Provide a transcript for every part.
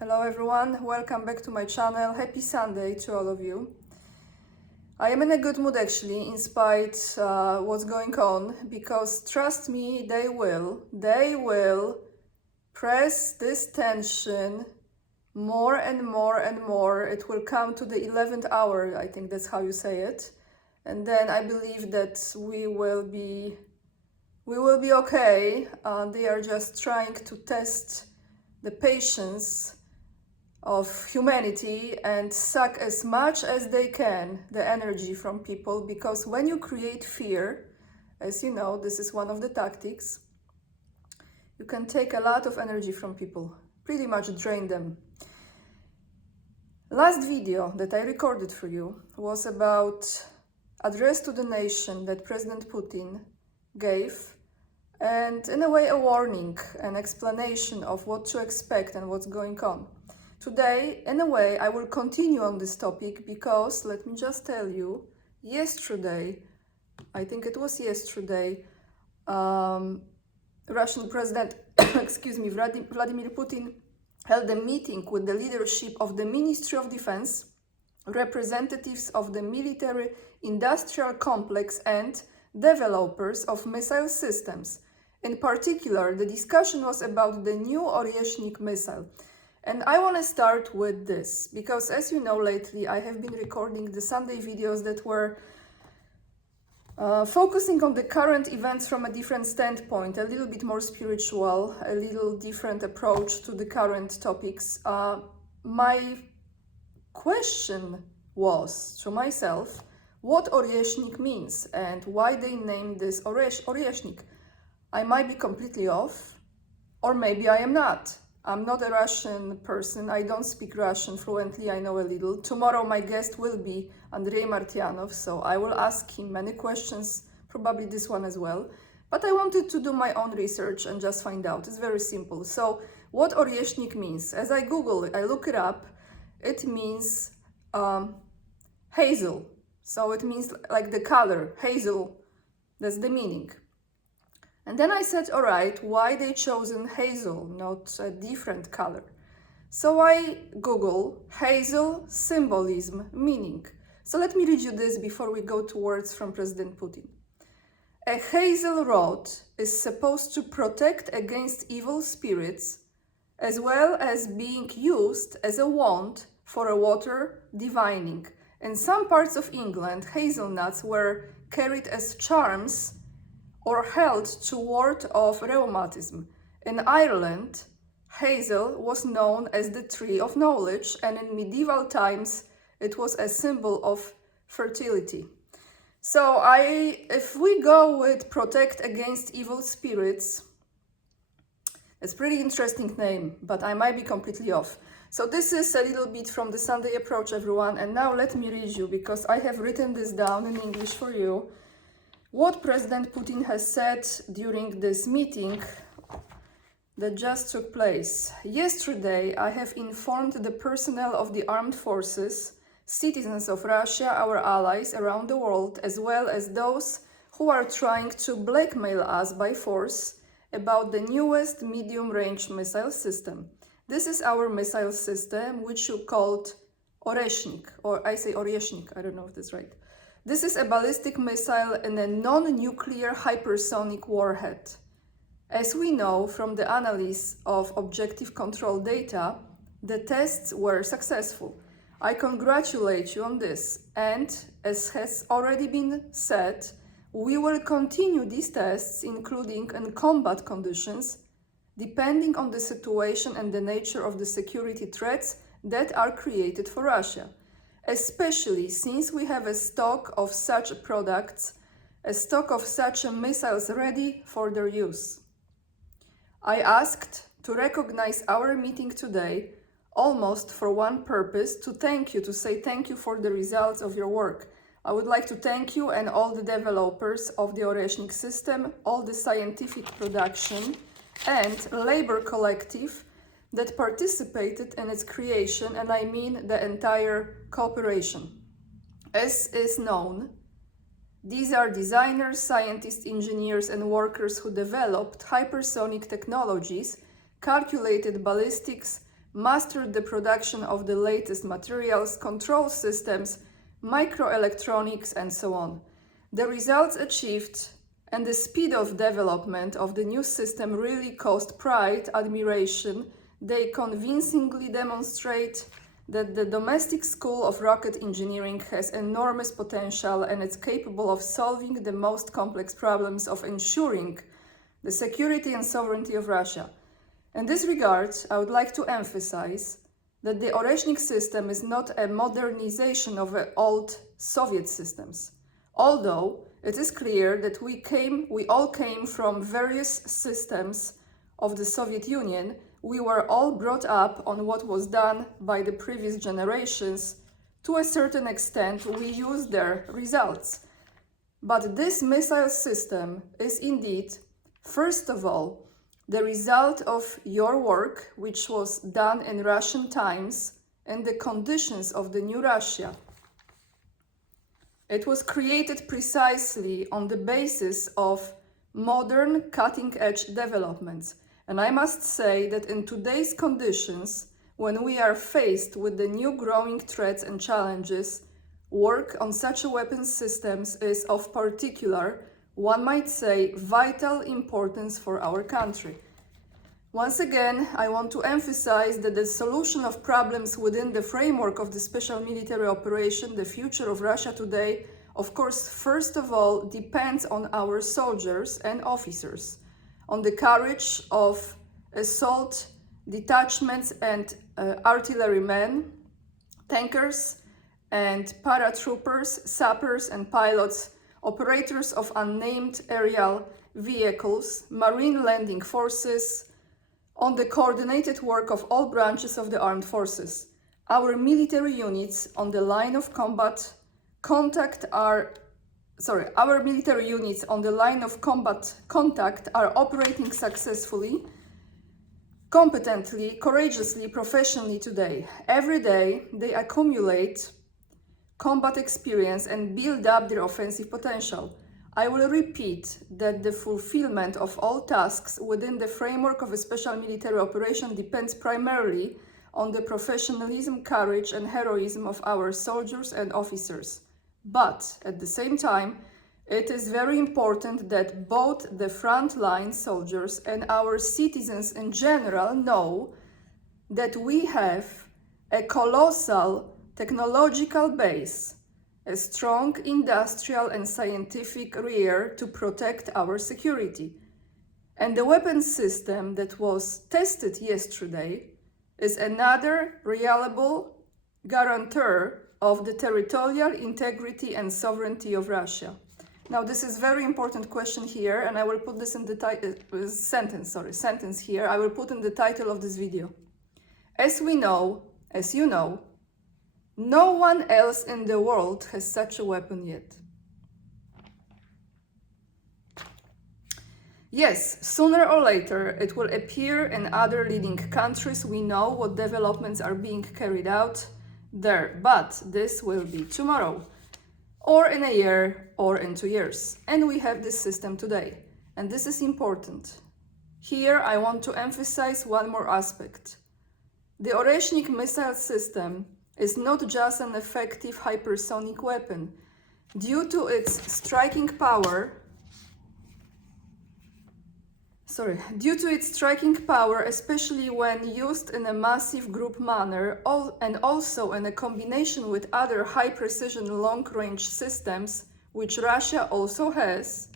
Hello everyone, welcome back to my channel. Happy Sunday to all of you. I am in a good mood actually, in spite what's going on, because trust me, they will press this tension more and more and more. It will come to the 11th hour, I think that's how you say it. And then I believe that we will be okay. They are just trying to test the patience of humanity and suck as much as they can the energy from people, because when you create fear, as you know, this is one of the tactics, you can take a lot of energy from people, pretty much drain them. Last video that I recorded for you was about address to the nation that President Putin gave, and in a way a warning, an explanation of what to expect and what's going on. Today, in a way, I will continue on this topic because, let me just tell you, yesterday, I think it was yesterday, Russian President, Vladimir Putin held a meeting with the leadership of the Ministry of Defense, representatives of the military industrial complex and developers of missile systems. In particular, the discussion was about the new Oryeshnik missile. And I want to start with this, because as you know, lately I have been recording the Sunday videos that were focusing on the current events from a different standpoint, a little bit more spiritual, a little different approach to the current topics. My question was to myself, what Oryeshnik means and why they named this Oryeshnik. I might be completely off, or maybe I am not. I'm not a Russian person. I don't speak Russian fluently. I know a little. Tomorrow my guest will be Andrei Martyanov, so I will ask him many questions, probably this one as well. But I wanted to do my own research and just find out. It's very simple. So what Oryeshnik means? As I Google it, I look it up, it means hazel. So it means like the color, hazel. That's the meaning. And then I said, all right, why they chosen hazel, not a different color? So I Google hazel symbolism meaning. So let me read you this before we go to words from President Putin. A hazel rod is supposed to protect against evil spirits, as well as being used as a wand for a water divining. In some parts of England, hazelnuts were carried as charms or held to ward off rheumatism. In Ireland, hazel was known as the tree of knowledge, and in medieval times it was a symbol of fertility. So if we go with protect against evil spirits, it's a pretty interesting name, but I might be completely off. So this is a little bit from the Sunday approach, everyone, and now let me read you, because I have written this down in English for you, what President Putin has said during this meeting that just took place. Yesterday, I have informed the personnel of the armed forces, citizens of Russia, our allies around the world, as well as those who are trying to blackmail us by force, about the newest medium-range missile system. This is our missile system, which you called Oryeshnik, or I say Oryeshnik, I don't know if that's right. This is a ballistic missile and a non-nuclear hypersonic warhead. As we know from the analysis of objective control data, the tests were successful. I congratulate you on this, and as has already been said, we will continue these tests, including in combat conditions, depending on the situation and the nature of the security threats that are created for Russia. Especially since we have a stock of such products, a stock of such missiles ready for their use. I asked to recognize our meeting today almost for one purpose, to say thank you for the results of your work. I would like to thank you and all the developers of the Oryeshnik system, all the scientific production and labor collective that participated in its creation, and I mean the entire cooperation. As is known, these are designers, scientists, engineers, and workers who developed hypersonic technologies, calculated ballistics, mastered the production of the latest materials, control systems, microelectronics, and so on. The results achieved and the speed of development of the new system really caused pride, admiration. They convincingly demonstrate that the domestic school of rocket engineering has enormous potential and is capable of solving the most complex problems of ensuring the security and sovereignty of Russia. In this regard, I would like to emphasize that the Oreshnik system is not a modernization of old Soviet systems. Although it is clear that we all came from various systems of the Soviet Union, we were all brought up on what was done by the previous generations. To a certain extent, we use their results. But this missile system is indeed, first of all, the result of your work, which was done in Russian times and the conditions of the new Russia. It was created precisely on the basis of modern cutting-edge developments. And I must say that in today's conditions, when we are faced with the new growing threats and challenges, work on such a weapons systems is of particular, one might say, vital importance for our country. Once again, I want to emphasize that the solution of problems within the framework of the special military operation, the future of Russia today, of course, first of all, depends on our soldiers and officers, on the courage of assault detachments and artillerymen, tankers and paratroopers, sappers and pilots, operators of unnamed aerial vehicles, marine landing forces, on the coordinated work of all branches of the armed forces. Our military units on the line of combat contact are operating successfully, competently, courageously, professionally today. Every day they accumulate combat experience and build up their offensive potential. I will repeat that the fulfillment of all tasks within the framework of a special military operation depends primarily on the professionalism, courage, and heroism of our soldiers and officers. But at the same time, it is very important that both the frontline soldiers and our citizens in general know that we have a colossal technological base, a strong industrial and scientific rear to protect our security. And the weapons system that was tested yesterday is another reliable guarantor of the territorial integrity and sovereignty of Russia. Now, this is very important question here, and I will put this in the sentence here. I will put in the title of this video. As you know, no one else in the world has such a weapon yet. Yes, sooner or later it will appear in other leading countries. We know what developments are being carried out there, but this will be tomorrow, or in a year, or in 2 years. And we have this system today, and this is important. Here I want to emphasize one more aspect. The Oreshnik missile system is not just an effective hypersonic weapon. Due to its striking power, especially when used in a massive group manner, and also in a combination with other high-precision long-range systems, which Russia also has,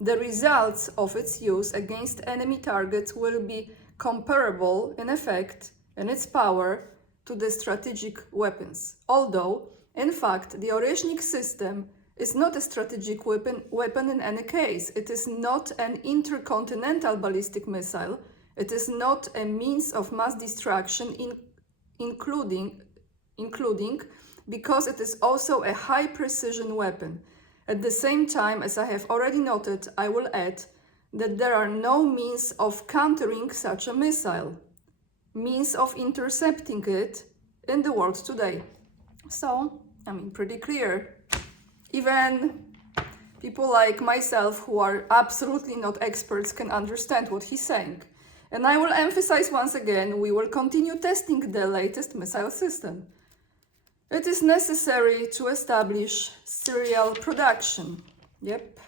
the results of its use against enemy targets will be comparable in effect and its power to the strategic weapons. Although, in fact, the Oreshnik system is not a strategic weapon in any case. It is not an intercontinental ballistic missile. It is not a means of mass destruction, including because it is also a high-precision weapon. At the same time, as I have already noted, I will add that there are no means of countering such a missile, means of intercepting it in the world today. So, pretty clear. Even people like myself, who are absolutely not experts, can understand what he's saying. And I will emphasize once again, we will continue testing the latest missile system. It is necessary to establish serial production. Yep.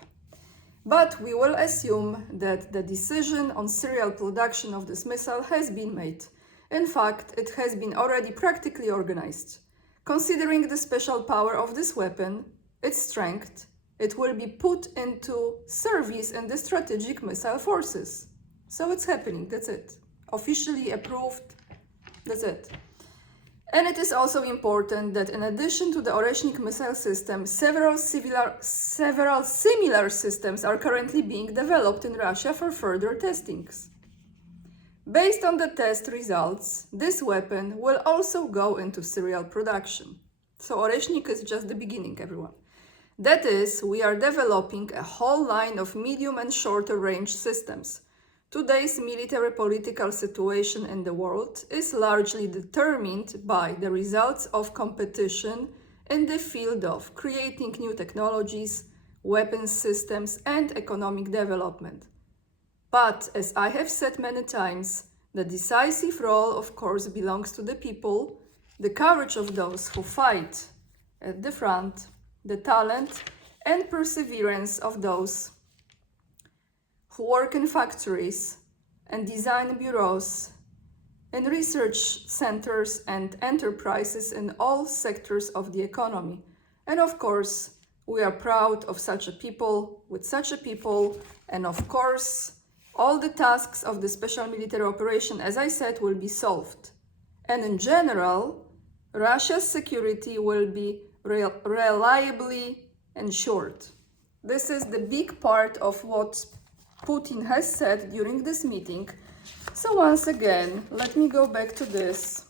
But we will assume that the decision on serial production of this missile has been made. In fact, it has been already practically organized. Considering the special power of this weapon, its strength, it will be put into service in the strategic missile forces. So it's happening, that's it. Officially approved, that's it. And it is also important that in addition to the Oreshnik missile system, several similar systems are currently being developed in Russia for further testings. Based on the test results, this weapon will also go into serial production. So Oreshnik is just the beginning, everyone. That is, we are developing a whole line of medium and shorter range systems. Today's military political situation in the world is largely determined by the results of competition in the field of creating new technologies, weapons systems, and economic development. But, as I have said many times, the decisive role, of course, belongs to the people, the courage of those who fight at the front, the talent and perseverance of those who work in factories and design bureaus, in research centers and enterprises in all sectors of the economy. And of course, we are proud of such a people, with such a people, and of course, all the tasks of the special military operation, as I said, will be solved. And in general, Russia's security will be reliably ensured. This is the big part of what Putin has said during this meeting. So once again, let me go back to this,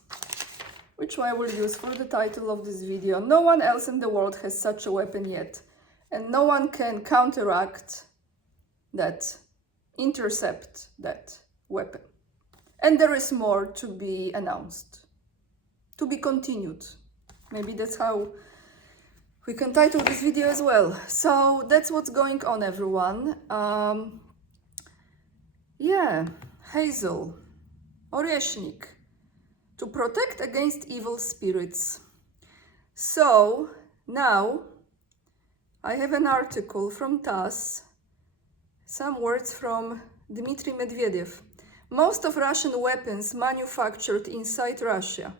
which I will use for the title of this video. No one else in the world has such a weapon yet, and no one can counteract that, intercept that weapon. And there is more to be announced, to be continued. Maybe that's how we can title this video as well. So that's what's going on, everyone. Hazel, Oreshnik, to protect against evil spirits. So now I have an article from TASS, some words from Dmitry Medvedev. Most of Russian weapons manufactured inside Russia.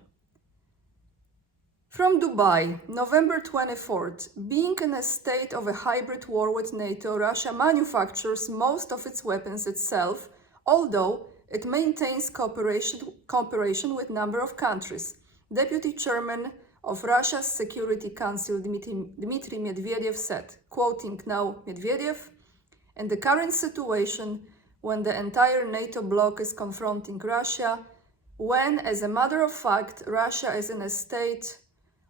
From Dubai, November 24th, being in a state of a hybrid war with NATO, Russia manufactures most of its weapons itself, although it maintains cooperation with a number of countries. Deputy Chairman of Russia's Security Council, Dmitry Medvedev, said, quoting now Medvedev, "In the current situation, when the entire NATO bloc is confronting Russia, when, as a matter of fact, Russia is in a state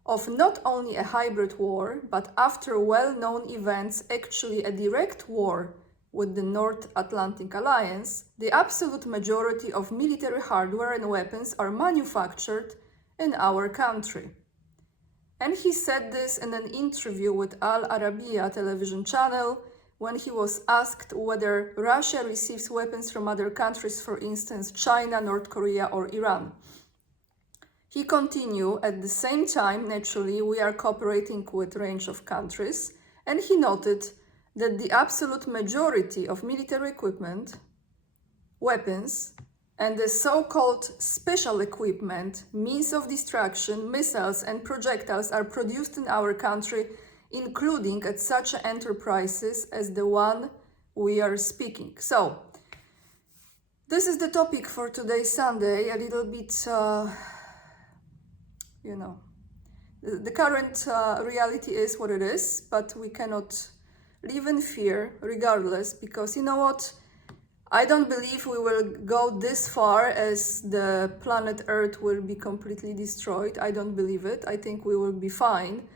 of not only a hybrid war, but after well-known events, actually a direct war with the North Atlantic Alliance, the absolute majority of military hardware and weapons are manufactured in our country." And he said this in an interview with Al Arabiya television channel when he was asked whether Russia receives weapons from other countries, for instance, China, North Korea, or Iran. He continued, "At the same time, naturally, we are cooperating with a range of countries," and he noted that the absolute majority of military equipment, weapons, and the so-called special equipment, means of destruction, missiles and projectiles are produced in our country, including at such enterprises as the one we are speaking. So, this is the topic for today, Sunday, a little bit, the current reality is what it is, but we cannot live in fear regardless, because you know what? I don't believe we will go this far as the planet Earth will be completely destroyed. I don't believe it. I think we will be fine.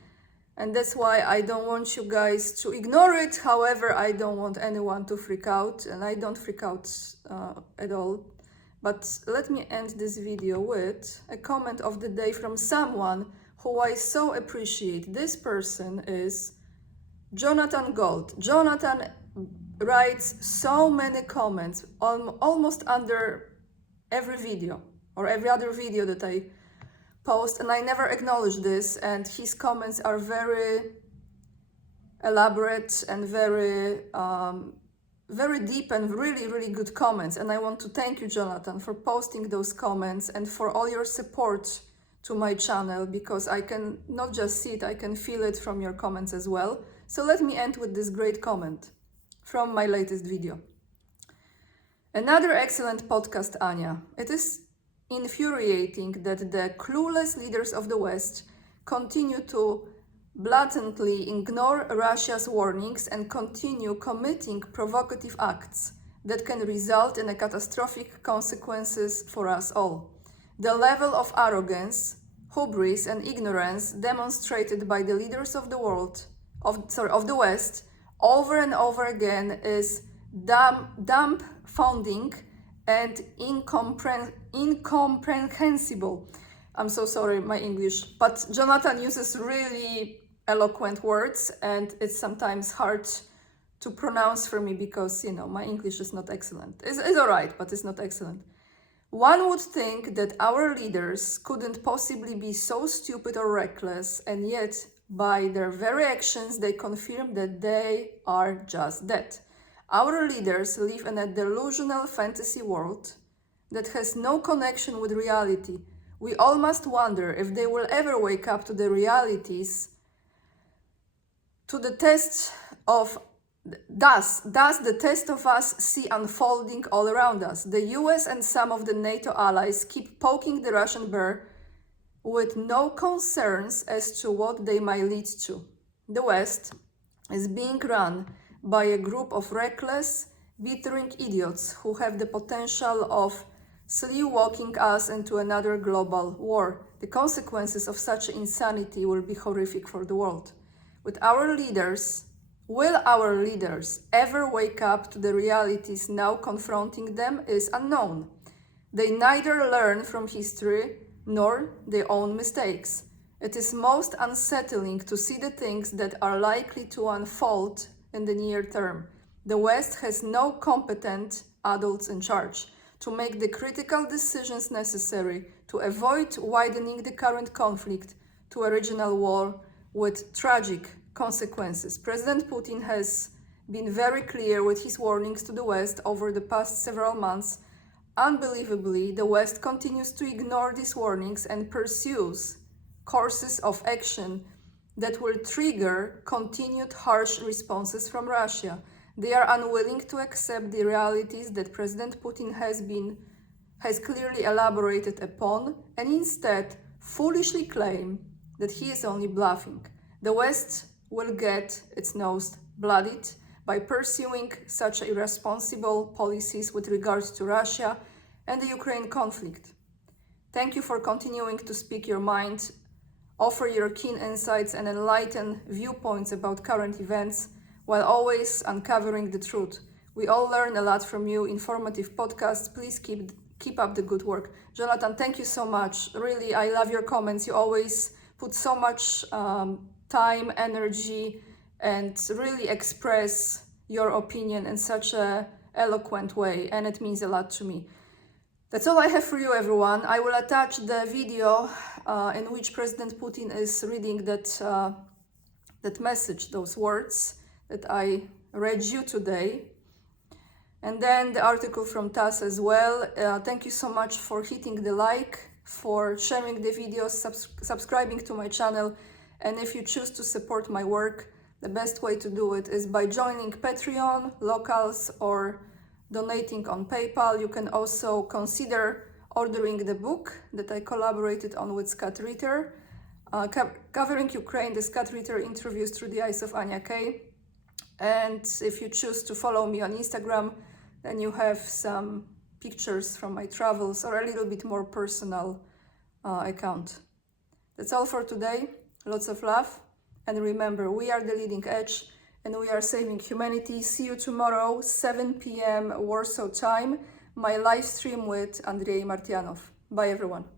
And that's why I don't want you guys to ignore it. However, I don't want anyone to freak out, and I don't freak out at all. But let me end this video with a comment of the day from someone who I so appreciate. This person is Jonathan Gold. Jonathan writes so many comments, almost under every video or every other video that I post, and I never acknowledge this, and his comments are very elaborate and very deep and really good comments. And I want to thank you, Jonathan, for posting those comments and for all your support to my channel, because I can not just see it, I can feel it from your comments as well. So let me end with this great comment from my latest video. Another excellent podcast, Anya. It is infuriating that the clueless leaders of the West continue to blatantly ignore Russia's warnings and continue committing provocative acts that can result in catastrophic consequences for us all. The level of arrogance, hubris, and ignorance demonstrated by the leaders of the the West, over and over again is dumbfounding and incomprehensible. I'm so sorry, my English, but Jonathan uses really eloquent words, and it's sometimes hard to pronounce for me because, my English is not excellent. It's all right, but it's not excellent. One would think that our leaders couldn't possibly be so stupid or reckless, and yet, by their very actions, they confirm that they are just that. Our leaders live in a delusional fantasy world that has no connection with reality. We all must wonder if they will ever wake up to the realities, to the test of Thus, the test of us see unfolding all around us. The US and some of the NATO allies keep poking the Russian bear with no concerns as to what they might lead to. The West is being run by a group of reckless, blithering idiots who have the potential of sleepwalking us into another global war. The consequences of such insanity will be horrific for the world. Will our leaders ever wake up to the realities now confronting them is unknown. They neither learn from history nor their own mistakes. It is most unsettling to see the things that are likely to unfold in the near term. The West has no competent adults in charge to make the critical decisions necessary to avoid widening the current conflict to a regional war with tragic consequences. President Putin has been very clear with his warnings to the West over the past several months. Unbelievably, the West continues to ignore these warnings and pursues courses of action that will trigger continued harsh responses from Russia. They are unwilling to accept the realities that President Putin has clearly elaborated upon, and instead foolishly claim that he is only bluffing. The West will get its nose bloodied by pursuing such irresponsible policies with regards to Russia and the Ukraine conflict. Thank you for continuing to speak your mind, offer your keen insights and enlightened viewpoints about current events, while always uncovering the truth. We all learn a lot from you, informative podcasts. Please keep up the good work. Jonathan, thank you so much. Really, I love your comments. You always put so much time, energy, and really express your opinion in such an eloquent way, and it means a lot to me. That's all I have for you, everyone. I will attach the video in which President Putin is reading that message, those words that I read you today, and then the article from TASS as well. Thank you so much for hitting the like, for sharing the videos, subscribing to my channel. And if you choose to support my work, the best way to do it is by joining Patreon, Locals, or donating on PayPal. You can also consider ordering the book that I collaborated on with Scott Ritter, covering Ukraine, the Scott Ritter interviews through the eyes of Anya Kay. And if you choose to follow me on Instagram, then you have some pictures from my travels or a little bit more personal account. That's all for today. Lots of love, and remember, we are the leading edge and we are saving humanity. See you tomorrow, 7 p.m. Warsaw time, my live stream with Andrei Martyanov. Bye everyone.